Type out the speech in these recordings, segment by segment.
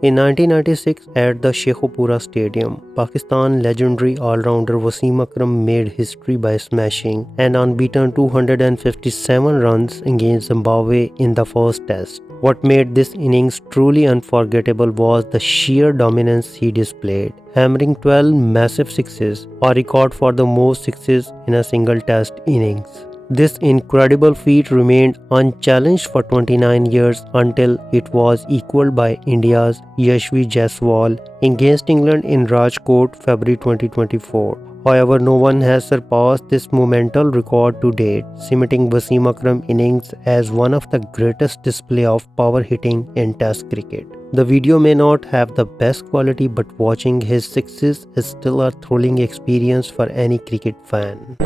In 1996 at the Sheikhupura Stadium, Pakistan legendary all-rounder Wasim Akram made history by smashing an unbeaten 257 runs against Zimbabwe in the first test. What made this innings truly unforgettable was the sheer dominance he displayed, hammering 12 massive sixes, a record for the most sixes in a single test innings. This incredible feat remained unchallenged for 29 years until it was equaled by India's Yashasvi Jaiswal against England in Rajkot, February 2024. However, no one has surpassed this monumental record to date, cementing Wasim Akram innings as one of the greatest display of power hitting in Test cricket. The video may not have the best quality, but watching his sixes is still a thrilling experience for any cricket fan.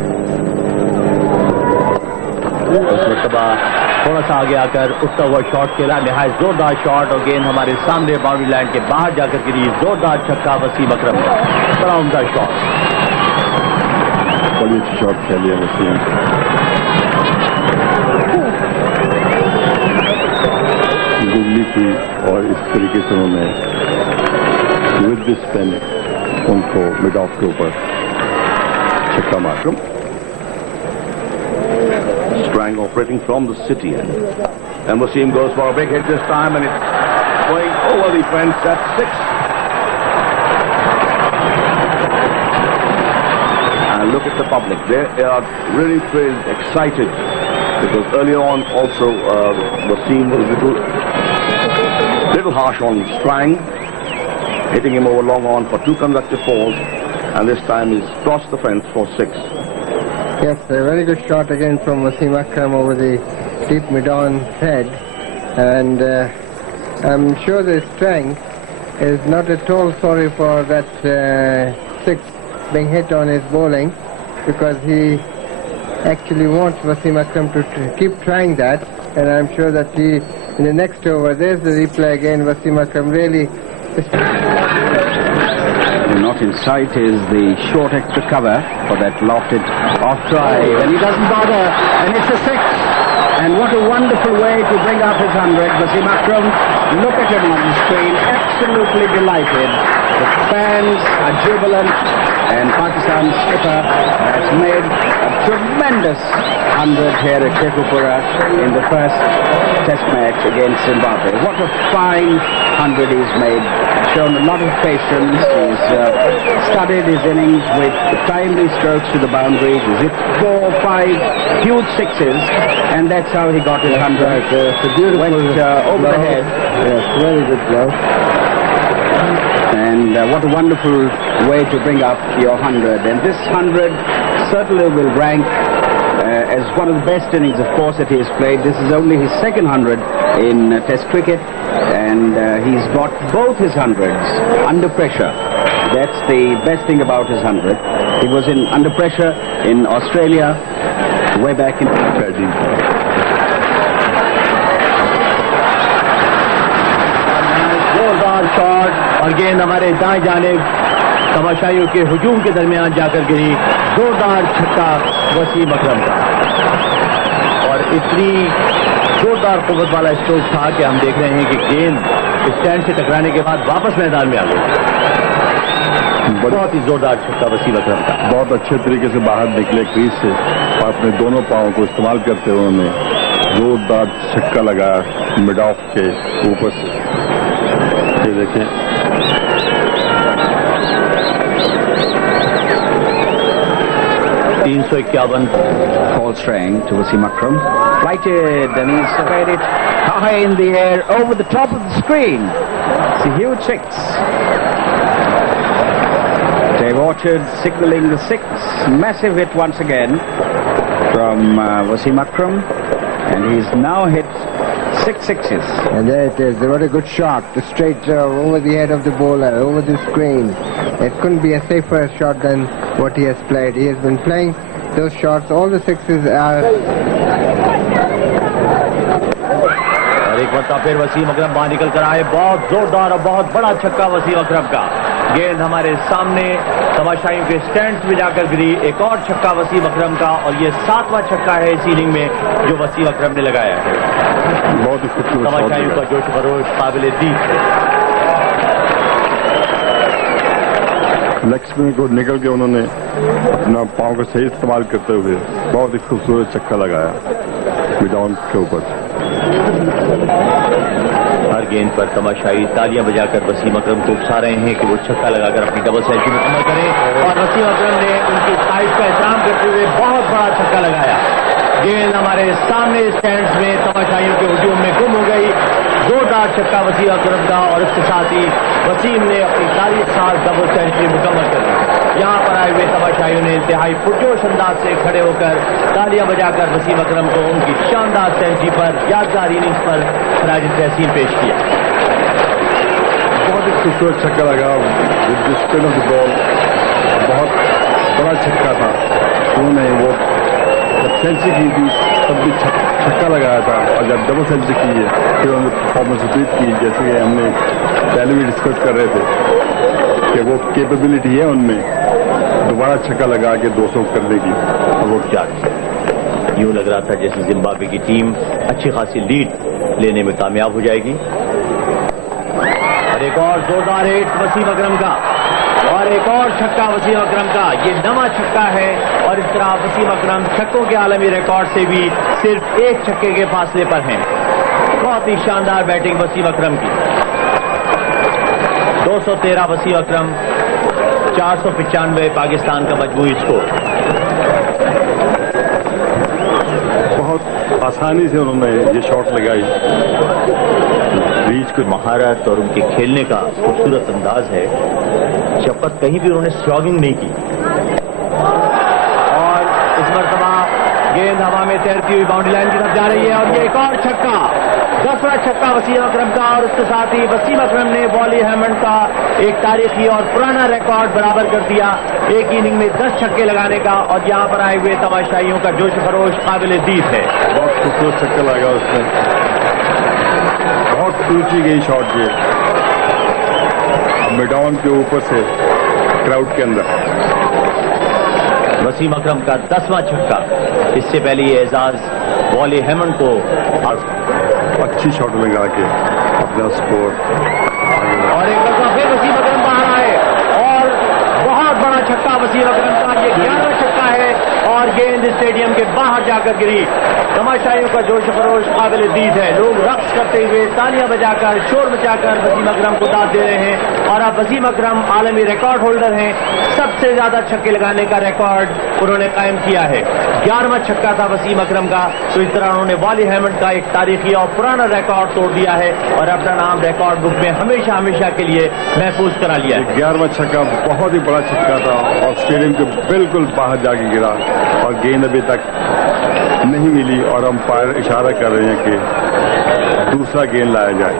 उस मरतबा थोड़ा सा आगे आकर उठता हुआ shot खेला, निहायत जोरदार शॉट और गेंद हमारे सामने बाउंड्री लाइन के बाहर जाकर गिरी. जोरदार छक्का वसीम अकरम का, बड़ा उम्दा शॉट. बड़ी अच्छी शॉट खेली है वसीम. गुगली थी और इस तरीके से उन्होंने विद दिस पेन उनको मिड ऑफ के ऊपर छक्का मार. Strang operating from the city end. And Wasim goes for a big hit this time, and it's going over the fence at 6. And look at the public. They are really thrilled, excited, because earlier on also Wasim was a little harsh on Strang, hitting him over long on for 2 consecutive balls, and this time he's crossed the fence for 6. Yes, a very good shot again from Wasim Akram over the deep mid-on head, and I'm sure the Strang is not at all sorry for that 6 being hit on his bowling, because he actually wants Wasim Akram to keep trying that, and I'm sure that he, in the next over, there's the replay again, Wasim Akram really... Not in sight is the short extra cover for that lofted off drive, and he doesn't bother, and it's a 6. And what a wonderful way to bring up his 100. Wasim Akram, look at him on the screen, absolutely delighted. The fans are jubilant, and Pakistan's skipper has made a tremendous 100 here at Sheikhupura in the first test match against Zimbabwe. What a fine 100 he's made. Shown a lot of patience. He's studied his innings with timely strokes to the boundaries. He's hit 4 or 5 huge sixes, and that's how he got his 100. It's a beautiful went over the head. Yes, very good blow. And what a wonderful way to bring up your 100. And this 100 certainly will rank as one of the best innings, of course, that he has played. This is only his second 100 in Test cricket, and he's got both his 100s under pressure. That's the best thing about his 100. He was under pressure in Australia way back in 2013. Shot और गेंद हमारे दाएं जानिब तमाशाइयों के हुजूम के दरमियान जाकर गिरी. जोरदार छक्का वसीम अकरम का, और इतनी जोरदार कुव्वत वाला स्ट्रोक था कि हम देख रहे हैं कि गेंद स्टैंड से टकराने के बाद वापस मैदान में आ गई. बहुत ही जोरदार छक्का वसीम अकरम का. बहुत अच्छे तरीके से बाहर निकले क्रीज से और अपने दोनों पाँव को इस्तेमाल करते हुए उन्होंने जोरदार छक्का लगाया मिड ऑफ के ऊपर से. ये देखें, Paul Strang to Wasim Akram. Flighted, and he's played it high in the air over the top of the screen. It's a huge 6. Dave Orchard signalling the 6. Massive hit once again from Wasim Akram, and he's now hit 6 sixes. And there it is. What a good shot. Straight over the head of the bowler, over the screen. It couldn't be a safer shot than what he has played. He has been playing those shots. All the sixes are... और एक बार फिर वसीम अकरम बाहर निकल कर आए. बहुत जोरदार और बहुत बड़ा छक्का वसीम अकरम का. गेंद हमारे सामने तमाशाइयों के स्टैंड में जाकर गिरी. एक और छक्का वसीम अकरम का, और ये 7वां छक्का है इस इनिंग में जो वसीम अकरम ने लगाया है. बहुत ही खूबसूरत तमाशाइयों का जोश खरोश काबिल-ए-दीद. लेग स्पिनर को निकल के उन्होंने अपना पाँव का सही इस्तेमाल करते हुए बहुत ही खूबसूरत छक्का लगाया मिडॉन के ऊपर। हर गेंद पर तमाशाई तालियां बजाकर वसीम अकरम को उकसा रहे हैं कि वो छक्का लगाकर अपनी डबल सेंचुरी मुकम्मल करें, और वसीम अकरम ने उनकी ख्वाहिश का एहतराम करते हुए बहुत बड़ा छक्का लगाया। गेंद हमारे सामने स्टैंड्स में तमाशाइयों के हुजूम में गुम हो गई। जोरदार छक्का वसीम अकरम का, और इसके साथ ही वसीम ने अपनी 40 साल डबल सेंचुरी मुकम्मल कर दी। यहाँ पर आए हुए तमाशाइयों ने इंतहाई पुरजोश अंदाज से खड़े होकर तालियां बजाकर वसीम अकरम को उनकी शानदार सेंचुरी पर, यादगार इनिंग्स पर खराज तहसीन पेश किया। बहुत ही खूबसूरत छक्का लगा with the spin off the ball. बहुत बड़ा छक्का था। उन्होंने वो जब सेंचुरी की थी तब भी छक्का लगाया था, और जब डबल सेंचुरी की है फिर उन्होंने परफॉर्मेंस रिपीट की, जैसे कि हमने पहले भी डिस्कस कर रहे थे कि वो कैपेबिलिटी है उनमें दोबारा छक्का लगा के 200 करने की। और वो क्या यूं लग रहा था जैसे जिम्बाब्वे की टीम अच्छी खासी लीड लेने में कामयाब हो जाएगी। और एक और जोरदार हिट वसीम अकरम का, और एक और छक्का वसीम अकरम का। ये नवा छक्का है, और इस तरह वसीम अकरम छक्कों के आलमी रिकॉर्ड से भी सिर्फ एक छक्के के फासले पर हैं। बहुत ही शानदार बैटिंग वसीम अकरम की। 213 वसीम अकरम, 495 पाकिस्तान का मजमूई स्कोर। बहुत आसानी से उन्होंने ये शॉट लगाई। बीच की महारत और उनके खेलने का खूबसूरत अंदाज है। शपथ कहीं भी उन्होंने स्लॉगिंग नहीं की। और इस मरतबा गेंद हवा में तैरती हुई बाउंड्री लाइन की तरफ जा रही है, और ये एक और छक्का, 10वां छक्का वसीम अकरम का। और उसके साथ ही वसीम अकरम ने वॉली हैमंड का एक तारीखी और पुराना रिकॉर्ड बराबर कर दिया, एक इनिंग में 10 छक्के लगाने का। और यहाँ पर आए हुए तमाशाइयों का जोश खरोश काबिल दीद है। बहुत खूबसूरत छक्का लगा उसने, बहुत ऊंची गई शॉट ये मिडॉन के ऊपर से क्राउड के अंदर। वसीम अकरम का 10वां छक्का। इससे पहले ये एजाज वॉली हैमंड को अच्छी शॉट लगा के अपना स्कोर। और एक दफा फिर वसीम अकरम बाहर आए, और बहुत बड़ा छक्का वसीम अकरम का। ये 11वां छक्का है, और गेंद स्टेडियम के बाहर जाकर गिरी। तमाशाइयों का जोश खरोश काबिल दीद है। लोग रक्स करते हुए तालियां बजाकर शोर मचाकर वसीम अकरम को दाद दे रहे हैं। और अब वसीम अकरम आलमी रिकॉर्ड होल्डर हैं। सबसे ज्यादा छक्के लगाने का रिकॉर्ड उन्होंने कायम किया है। 11वां छक्का था वसीम अकरम का। तो इस तरह उन्होंने वॉली हैमंड का एक तारीखी और पुराना रिकॉर्ड तोड़ दिया है, और अपना नाम रिकॉर्ड बुक में हमेशा हमेशा के लिए महफूज करा लिया है। 11वां छक्का बहुत ही बड़ा छक्का था, और स्टेडियम के बिल्कुल बाहर जाके गिरा, और गेंद अभी तक नहीं मिली, और अंपायर इशारा कर रहे हैं कि दूसरा गेंद लाया जाए।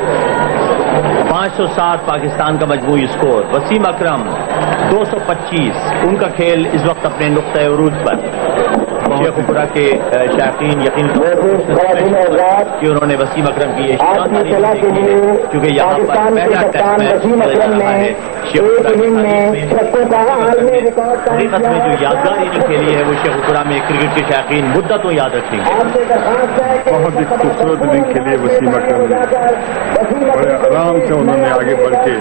507 पाकिस्तान का मजमूई स्कोर। वसीम अकरम 225। उनका खेल इस वक्त अपने नुक्ता उरूज पर। शेखपुरा के शायकीन यकीन कि उन्होंने वसीम अकरम की ये शानदार देखी है, क्योंकि यहाँ पर पहला टेस्ट मैच खेला जा रहा है शेखपुरा में। हकीकत में जो यादगार इनिंग खेली है वो शेखपुरा में क्रिकेट के शायकीन मुद्दतों याद रखेंगे। बहुत ही खूबसूरत इनिंग खेली है वसीम अकरम ने। बड़े आराम से उन्होंने आगे बढ़ के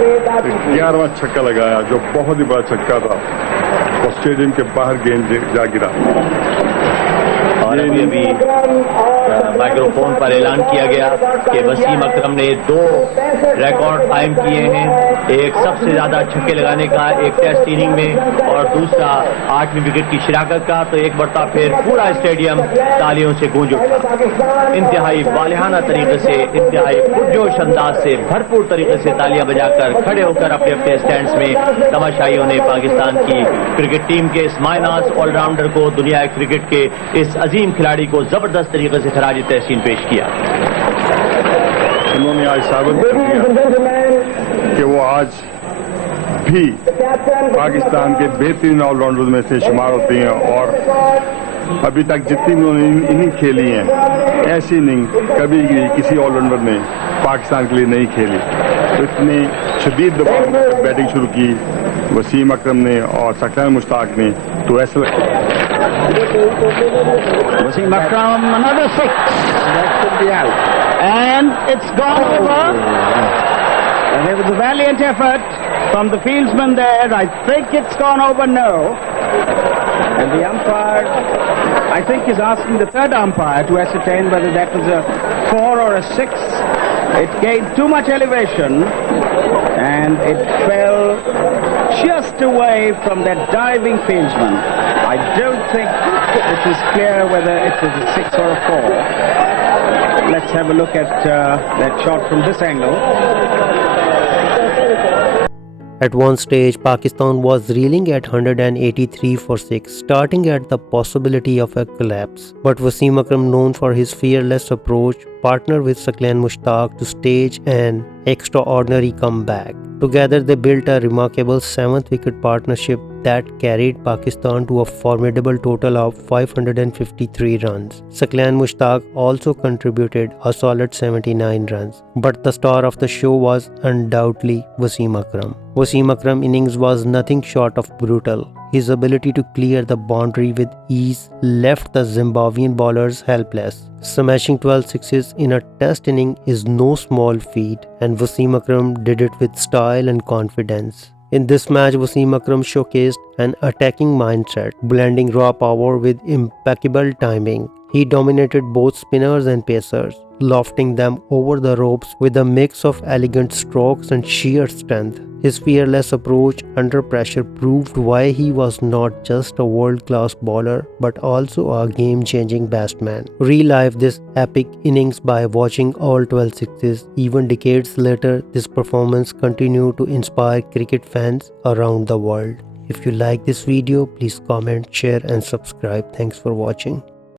11वां छक्का लगाया, जो बहुत ही बड़ा छक्का था, और स्टेडियम के बाहर गेंद जा गिरा। और अभी माइक्रोफोन पर ऐलान किया गया कि वसीम अकरम ने 2 रिकॉर्ड कायम किए हैं। एक सबसे ज्यादा छक्के लगाने का एक टेस्ट इनिंग में, और दूसरा 8वीं विकेट की शिराकत का। तो एक बढ़ता फिर पूरा स्टेडियम तालियों से गूंज उठा। इंतहाई वालिहाना तरीके से, इंतहाई पुरजोश अंदाज से, भरपूर तरीके से तालियां बजाकर खड़े होकर अपने अपने स्टैंड्स में तमाशाइयों ने पाकिस्तान की क्रिकेट टीम के इस मायनाज ऑलराउंडर को, दुनिया क्रिकेट के इस अजीम खिलाड़ी को जबरदस्त तरीके से खराज तहसीन पेश किया। उन्होंने आज साबित कर दिया कि वो आज भी पाकिस्तान के बेहतरीन ऑलराउंडर में से शुमार होती हैं, और अभी तक जितनी भी उन्होंने इनिंग खेली हैं, ऐसी इनिंग कभी भी किसी ऑलराउंडर ने पाकिस्तान के लिए नहीं खेली। तो इतनी शदीद दबाव में बैटिंग शुरू की वसीम अकरम ने और सख्तान मुश्ताक ने, तो ऐसा Wasim Akram, another 6. That should be out. And it's gone over. And it was a valiant effort from the fieldsman there. I think it's gone over, no. And the umpire, I think, is asking the third umpire to ascertain whether that was a 4 or a 6. It gained too much elevation and it fell just away from that diving fieldsman. I don't think it is clear whether it was a 6 or a 4. Let's have a look at that shot from this angle. At one stage, Pakistan was reeling at 183 for 6, starting at the possibility of a collapse. But Wasim Akram, known for his fearless approach, partnered with Saqlain Mushtaq to stage an extraordinary comeback. Together, they built a remarkable 7th wicket partnership that carried Pakistan to a formidable total of 553 runs. Saqlain Mushtaq also contributed a solid 79 runs. But the star of the show was undoubtedly Wasim Akram. Wasim Akram's innings was nothing short of brutal. His ability to clear the boundary with ease left the Zimbabwean bowlers helpless. Smashing 12 sixes in a test inning is no small feat, and Wasim Akram did it with style and confidence. In this match, Wasim Akram showcased an attacking mindset, blending raw power with impeccable timing. He dominated both spinners and pacers, lofting them over the ropes with a mix of elegant strokes and sheer strength. His fearless approach under pressure proved why he was not just a world-class bowler but also a game-changing batsman. Relive this epic innings by watching all 12 sixes. Even decades later, this performance continued to inspire cricket fans around the world. If you like this video, please comment, share and subscribe. Thanks for watching.